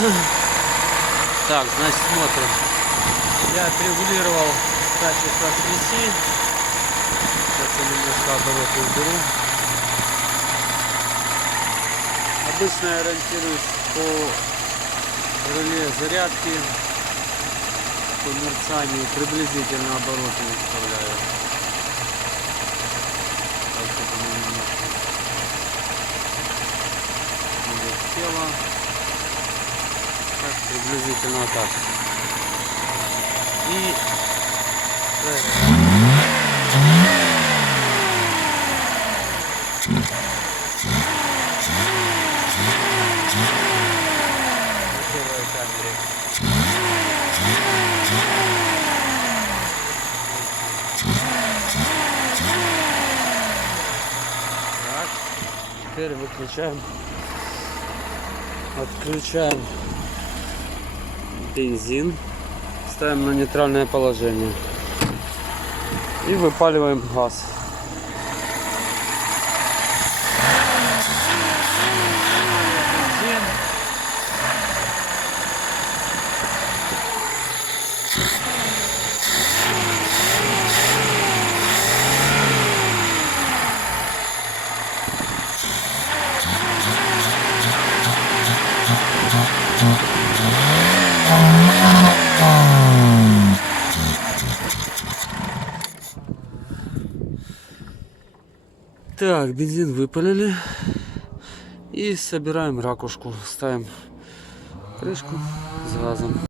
Так, значит, смотрим. Я отрегулировал качество смеси. Сейчас я немножко обороты уберу. Обычно я ориентируюсь по реле зарядки, по мерцанию, приблизительно обороты выставляю. Так, чтобы оно немножко тело. Так, приблизительно вот так. И в камере. Так, теперь выключаем, отключаем бензин, ставим на нейтральное положение и выпаливаем газ. Так, бензин выпалили и собираем ракушку, ставим крышку с газом.